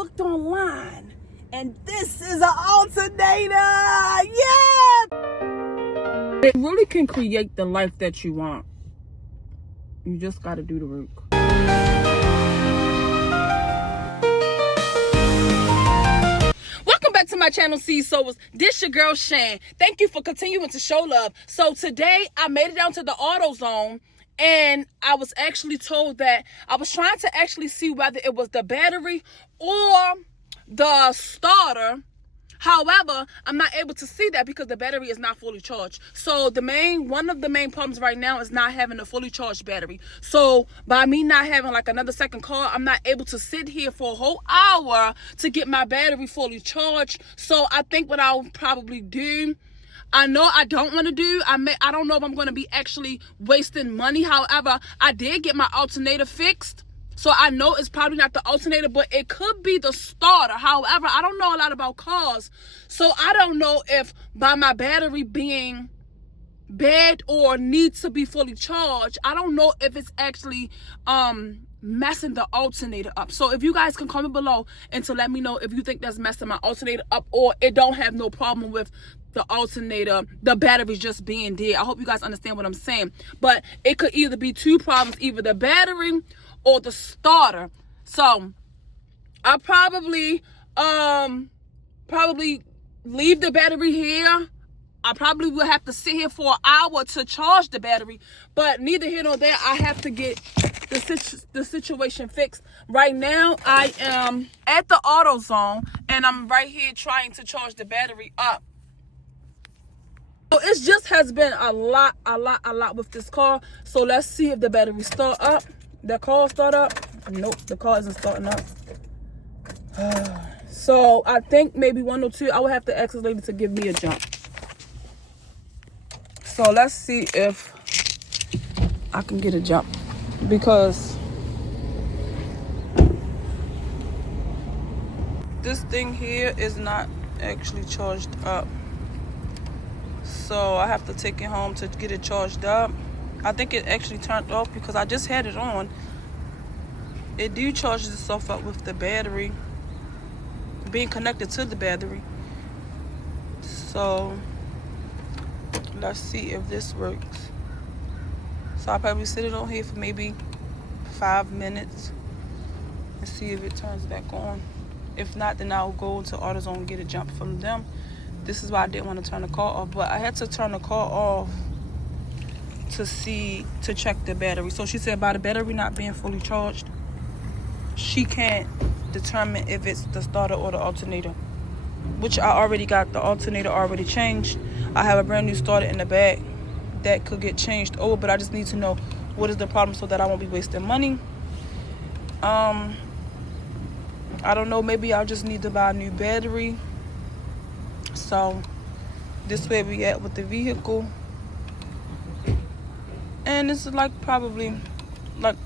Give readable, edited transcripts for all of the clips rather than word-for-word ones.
Looked online, and this is an alternator. Yeah, it really can create the life that you want. You just got to do the work. Welcome back to my channel, Seed Sowers. This your girl Shan. Thank you for continuing to show love. So today I made it down to the auto zone, and I was actually told that I was trying to actually see whether it was the battery or the starter. However, I'm not able to see that because the battery is not fully charged. So one of the main problems right now is not having a fully charged battery. So by me not having like another second car, I'm not able to sit here for a whole hour to get my battery fully charged. So I think what I'll probably do, I know I don't want to do, I don't know if I'm going to be actually wasting money. However, I did get my alternator fixed. So I know it's probably not the alternator, but it could be the starter. However, I don't know a lot about cars. So I don't know if by my battery being bad or needs to be fully charged, I don't know if it's actually messing the alternator up. So if you guys can comment below and to let me know if you think that's messing my alternator up, or it don't have no problem with the alternator, the battery's just being dead. I hope you guys understand what I'm saying. But it could either be two problems, either the battery or the starter. So I probably leave the battery here. I probably will have to sit here for an hour to charge the battery, but neither here nor there. I have to get the situation fixed. Right now I am at the auto zone and I'm right here trying to charge the battery up. So it just has been a lot with this car. So let's see if the battery start up. The car start up? Nope, the car isn't starting up. So I think maybe 102. I would have to ask this lady to give me a jump. So let's see if I can get a jump, because this thing here is not actually charged up. So I have to take it home to get it charged up. I think it actually turned off because I just had it on. It do charge itself up with the battery being connected to the battery. So let's see if this works. So I'll probably sit it on here for maybe 5 minutes and see if it turns back on. If not, then I'll go to AutoZone and get a jump from them. This is why I didn't want to turn the car off, but I had to turn the car off to check the battery. So she said by the battery not being fully charged, she can't determine if it's the starter or the alternator, which I already got the alternator already changed. I have a brand new starter in the back that could get changed over, but I just need to know what is the problem so that I won't be wasting money. I don't know, maybe I'll just need to buy a new battery. So this way we at with the vehicle. And this is like probably like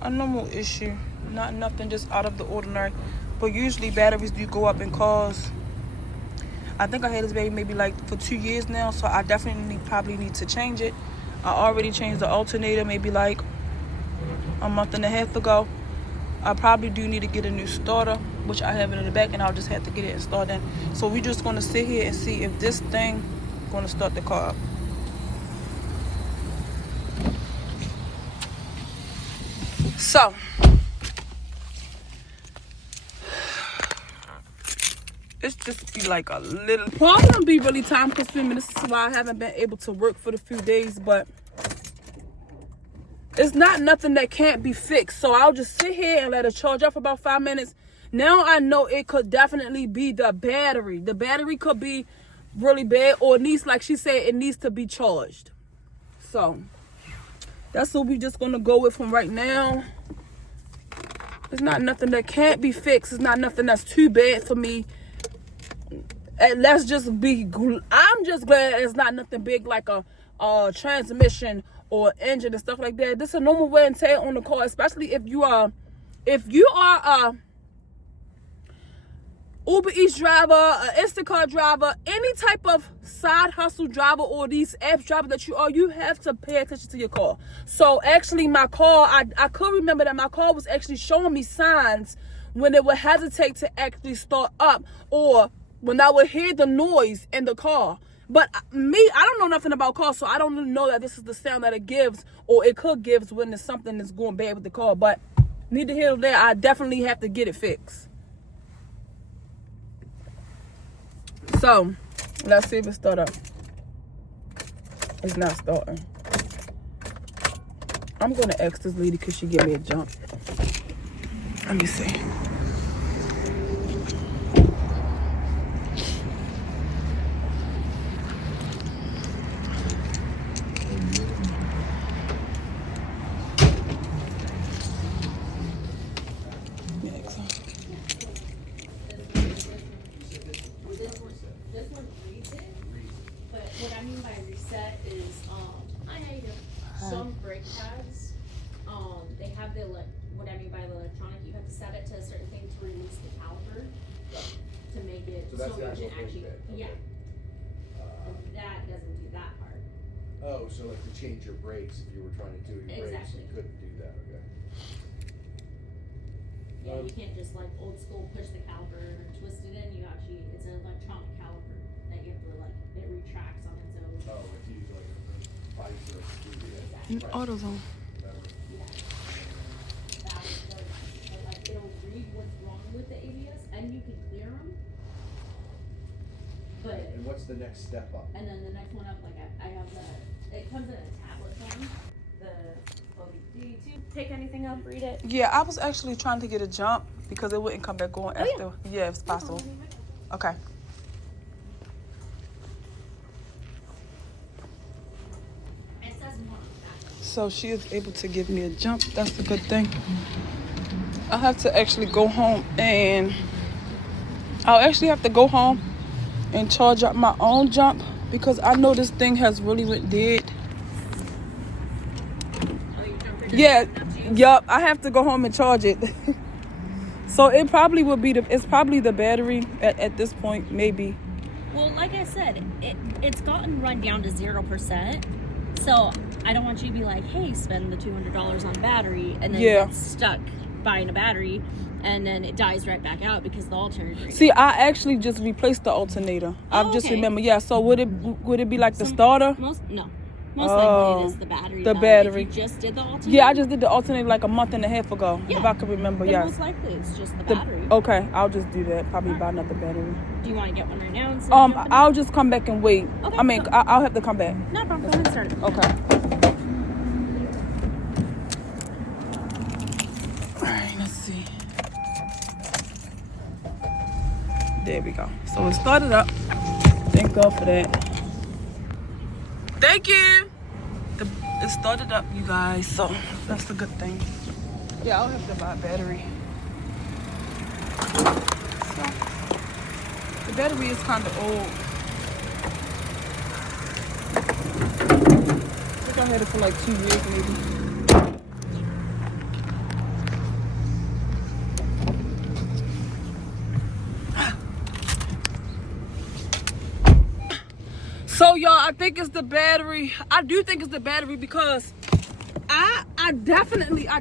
a normal issue, not nothing just out of the ordinary. But usually batteries do go up in cars. I think I had this baby maybe like for 2 years now, so I definitely probably need to change it. I already changed the alternator maybe like a month and a half ago. I probably do need to get a new starter, which I have it in the back, and I'll just have to get it installed in. So we're just going to sit here and see if this thing going to start the car up. So it's just be like a little problem, be really time consuming. This is why I haven't been able to work for the few days, but it's not nothing that can't be fixed. So I'll just sit here and let it charge up for about 5 minutes. Now I know it could definitely be the battery. The battery could be really bad, or it needs, like she said, it needs to be charged. So that's what we just gonna go with from right now. It's not nothing that can't be fixed. It's not nothing that's too bad for me. And let's just be, I'm just glad it's not nothing big like a transmission or engine and stuff like that. This is a normal wear and tear on the car, especially if you are Uber Eats driver, an Instacart driver, any type of side hustle driver or these apps driver that you are, you have to pay attention to your car. So actually my car, I could remember that my car was actually showing me signs when it would hesitate to actually start up, or when I would hear the noise in the car. But me, I don't know nothing about cars, so I don't really know that this is the sound that it gives, or it could give when there's something that's going bad with the car. But neither here nor there, I definitely have to get it fixed. So, let's see if it start up. It's not starting. I'm going to ask this lady because she gave me a jump. Let me see. What I mean by reset is, some brake pads, they have what I mean by the electronic, you have to set it to a certain thing to release the caliper, to make it, So that's the you actual can actually, brake pad, okay. yeah, and that doesn't do that part. Oh, so like to change your brakes, if you were trying to do your brakes, Exactly. you couldn't do that, okay. Yeah, you can't just like old school push the caliper and twist it in, it's an electronic caliper that you have to it retracts on its own. Oh, if you use like a vice or a screw, In yeah. AutoZone. Yeah. That is it'll read what's wrong with the ABS and you can clear them. But, And what's the next step up? and then the next one up, I have it comes in a tablet form, do you pick anything up, read it? Yeah, I was actually trying to get a jump because it wouldn't come back on after. Yeah, if it's possible. Okay. It says more on that. So she is able to give me a jump. That's a good thing. I'll have to actually go home and charge up my own jump because I know this thing has really went dead. Yeah, yup. I have to go home and charge it. So it probably will be it's probably the battery at this point, maybe. Well, like I said, it's gotten run down to 0%. So I don't want you to be like, hey, spend the $200 on battery and then get stuck buying a battery and then it dies right back out because the alternator. See, I actually just replaced the alternator. I've just remembered. Yeah. So would it be like the starter? Most likely it is the battery. The battery. If you just did the alternator? Yeah, I just did the alternator like a month and a half ago. Yeah. If I could remember, Then yes. most likely it's just the battery. Okay, I'll just do that. Probably buy another battery. Do you want to get one right now? Instead of jumping I'll just come back and wait. Okay, I mean, I'll have to come back. No problem. Go ahead and start it. Okay. Alright, let's see. There we go. So it started up. Thank God for that. Thank you. It started up, you guys. So that's a good thing. Yeah, I'll have to buy a battery. So the battery is kind of old. I think I had it for like 2 years maybe. So y'all, I think it's the battery. I do think it's the battery because I definitely I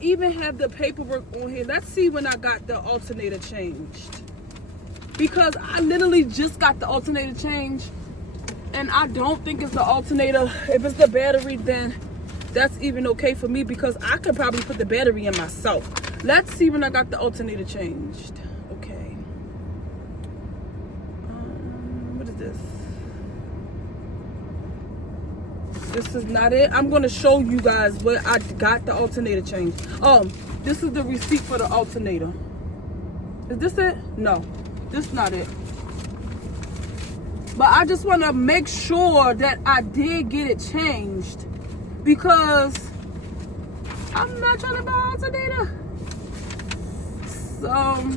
even have the paperwork on here. Let's see when I got the alternator changed. Because I literally just got the alternator changed and I don't think it's the alternator. If it's the battery, then that's even okay for me because I could probably put the battery in myself. Let's see when I got the alternator changed. Okay. What is this? This is not it. I'm going to show you guys where I got the alternator changed. This is the receipt for the alternator. Is this it? No, this is not it. But I just want to make sure that I did get it changed because I'm not trying to buy an alternator. So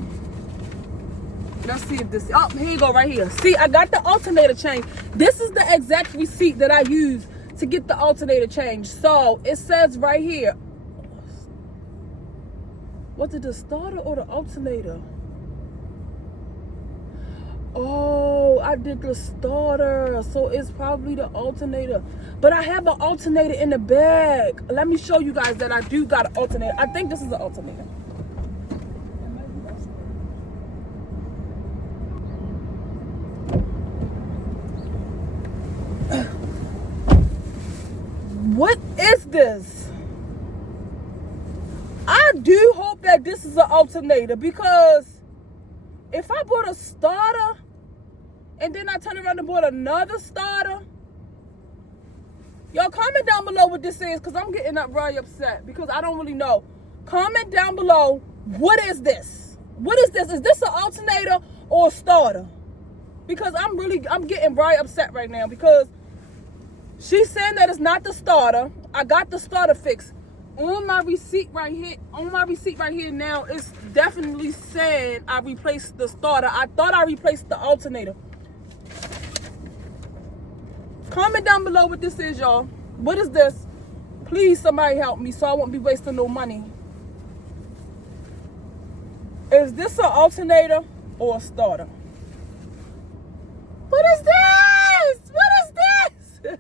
let's see if this, oh, here you go, right here. See, I got the alternator changed. This is the exact receipt that I used to get the alternator changed. So it says right here, Was it the starter or the alternator? Oh, I did the starter, so it's probably the alternator. But I have an alternator in the bag. Let me show you guys that I do got an alternator. I think this is an alternator. What is this? I do hope that this is an alternator, because if I bought a starter and then I turn around and bought another starter, y'all comment down below what this is, because I'm getting up really upset because I don't really know. Comment down below, what is this? What is this? Is this an alternator or a starter? Because I'm getting very upset right now, because she's saying that it's not the starter. I got the starter fixed. On my receipt right here now, it's definitely saying I replaced the starter. I thought I replaced the alternator. Comment down below what this is, y'all. What is this? Please, somebody help me so I won't be wasting no money. Is this an alternator or a starter? What is this? What is this?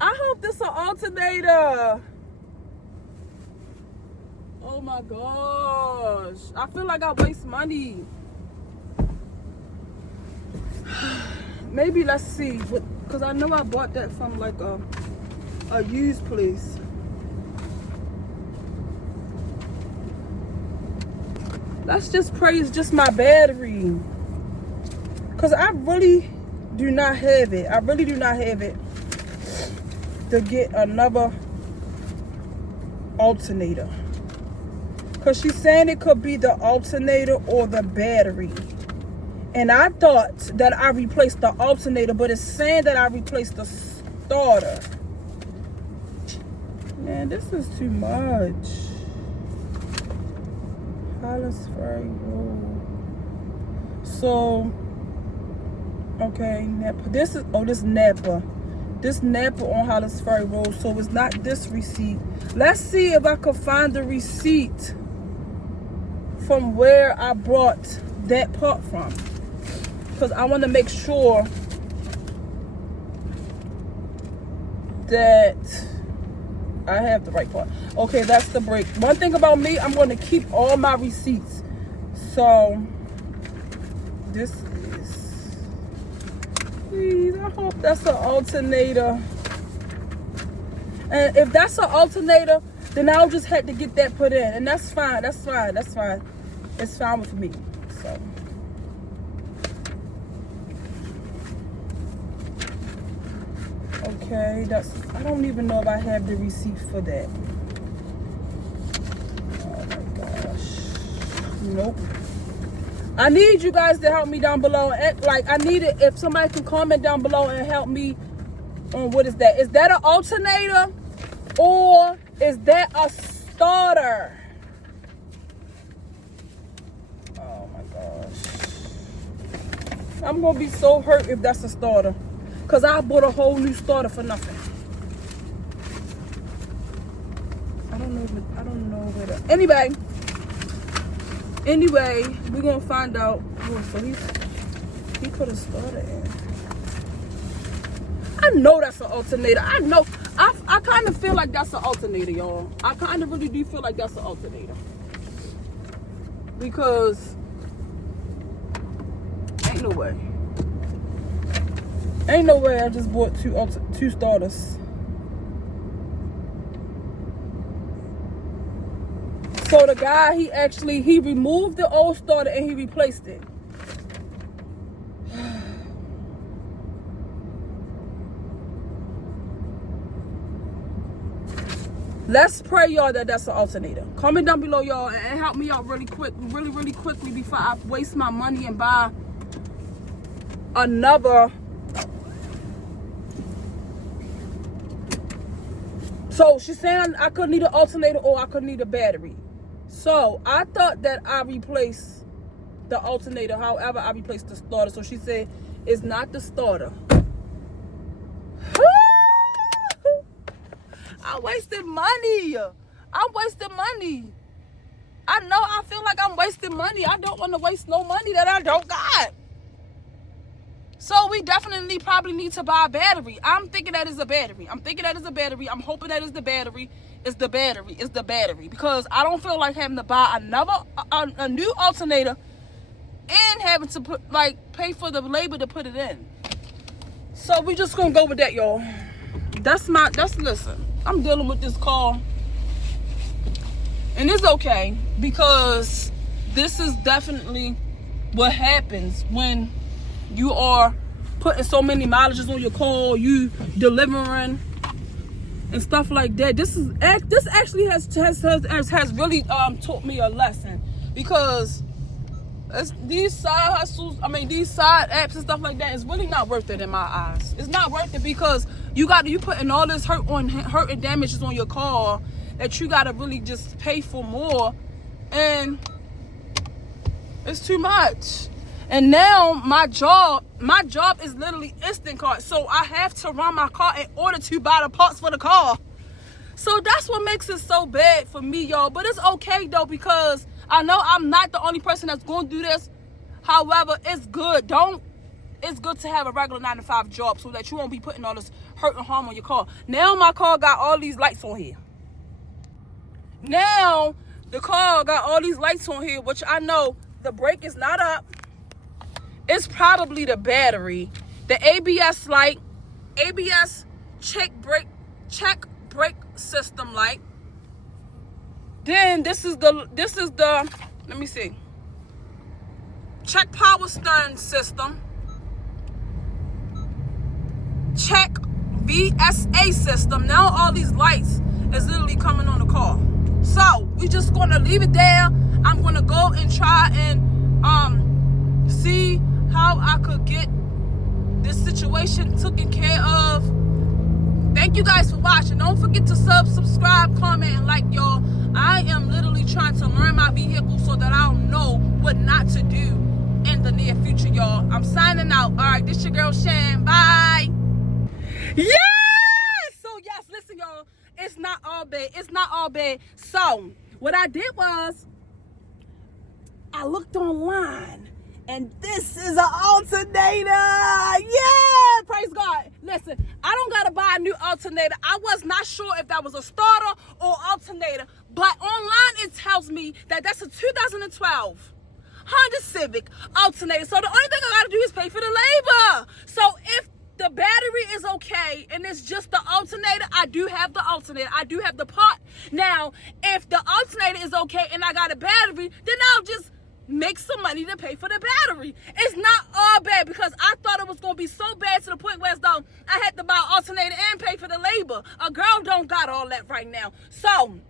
I hope this is an alternator. Oh my gosh. I feel like I waste money. Maybe let's see. Because I know I bought that from like a used place. Let's just pray it's just my battery. Because I really do not have it. I really do not have it to get another alternator. Because she's saying it could be the alternator or the battery. And I thought that I replaced the alternator, but it's saying that I replaced the starter. Man, this is too much. Hollis Ferry Road. So, okay, Napa. This is Napa. This Napa on Hollis Ferry Road. So it's not this receipt. Let's see if I could find the receipt from where I brought that part from. Because I want to make sure that I have the right part. Okay, that's the brake. One thing about me, I'm going to keep all my receipts. So, this is... Please, I hope that's an alternator. And if that's an alternator, then I'll just have to get that put in. And that's fine. That's fine. That's fine. It's fine with me. So... Okay, I don't even know if I have the receipt for that. Oh my gosh. Nope. I need you guys to help me down below. Like, I need it if somebody can comment down below and help me on what is that. Is that an alternator or is that a starter? Oh my gosh. I'm gonna be so hurt if that's a starter. Because I bought a whole new starter for nothing. I don't know where to... Anyway, we're going to find out. Oh, so he put a starter in. I know that's an alternator. I know. I kind of feel like that's an alternator, y'all. I kind of really do feel like that's an alternator. Because ain't no way. Ain't no way I just bought two starters. So the guy, he removed the old starter and he replaced it. Let's pray, y'all, that that's an alternator. Comment down below, y'all, and help me out really quickly before I waste my money and buy another. So she's saying I could need an alternator or I could need a battery. So I thought that I replaced the alternator. However, I replaced the starter. So she said it's not the starter. I'm wasting money. I'm wasting money. I know I feel like I'm wasting money. I don't want to waste no money that I don't got. So we definitely probably need to buy a battery. I'm thinking that is a battery. I'm thinking that is a battery. I'm hoping that is the battery. It's the battery. It's the battery. Because I don't feel like having to buy a new alternator and having to pay for the labor to put it in. So we just gonna go with that, y'all. Listen, I'm dealing with this car. And it's okay, because this is definitely what happens when you are putting so many mileages on your car, you delivering and stuff like that. This actually has really taught me a lesson, because these side hustles, these side apps and stuff like that is really not worth it in my eyes. It's not worth it, because you putting all this hurt and damages on your car that you gotta really just pay for more, and it's too much. And now my job is literally instant cart, so I have to run my car in order to buy the parts for the car. So that's what makes it so bad for me, y'all. But it's okay though, because I know I'm not the only person that's going to do this. However, it's good. It's good to have a regular 9-to-5 job, so that you won't be putting all this hurt and harm on your car. Now my car got all these lights on here. Now the car got all these lights on here, which I know the brake is not up. It's probably the battery. The ABS light, ABS check brake system light. Then this is the let me see. Check power steering system. Check VSA system. Now all these lights is literally coming on the car. So we just gonna leave it there. I'm gonna go and try and see how I could get this situation taken care of. Thank you guys for watching. Don't forget to subscribe, comment, and like, y'all. I am literally trying to learn my vehicle so that I'll know what not to do in the near future, y'all. I'm signing out. All right, this your girl Shan. Bye. Yes! So yes, listen, y'all. It's not all bad. It's not all bad. So what I did was I looked online, and this is an alternator. Yeah, praise God. Listen, I don't gotta buy a new alternator. I was not sure if that was a starter or alternator, but online it tells me that that's a 2012 Honda Civic alternator. So the only thing I gotta do is pay for the labor. So if the battery is okay and it's just the alternator, I do have the alternator. I do have the part. Now, if the alternator is okay and I got a battery, then I'll just make some money to pay for the battery. It's not all bad, because I thought it was going to be so bad to the point where I had to buy an alternator and pay for the labor. A girl don't got all that right now. So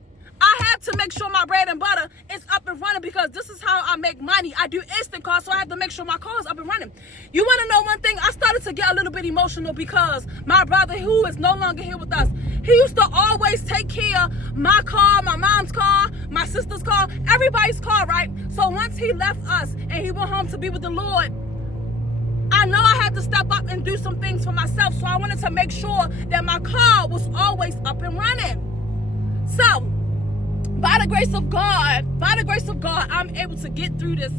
I have to make sure my bread and butter is up and running, because this is how I make money. I do instant car, so I have to make sure my car is up and running. You want to know one thing? I started to get a little bit emotional, because my brother, who is no longer here with us, he used to always take care of my car, my mom's car, my sister's car, everybody's car, right? So once he left us and he went home to be with the Lord, I know I had to step up and do some things for myself. So I wanted to make sure that my car was always up and running. So by the grace of God, I'm able to get through this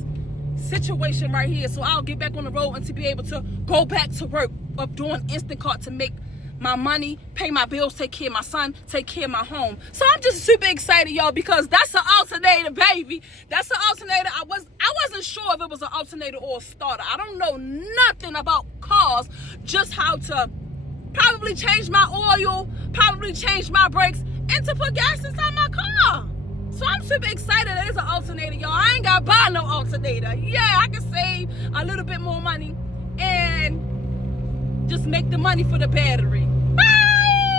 situation right here. So I'll get back on the road and to be able to go back to work of doing instant cart to make my money, pay my bills, take care of my son, take care of my home. So I'm just super excited, y'all, because that's an alternator, baby. That's an alternator. I wasn't sure if it was an alternator or a starter. I don't know nothing about cars, just how to probably change my oil, probably change my brakes, and to put gas inside my car. So I'm super excited that it's an alternator, y'all. I ain't got to buy no alternator. Yeah, I can save a little bit more money and just make the money for the battery.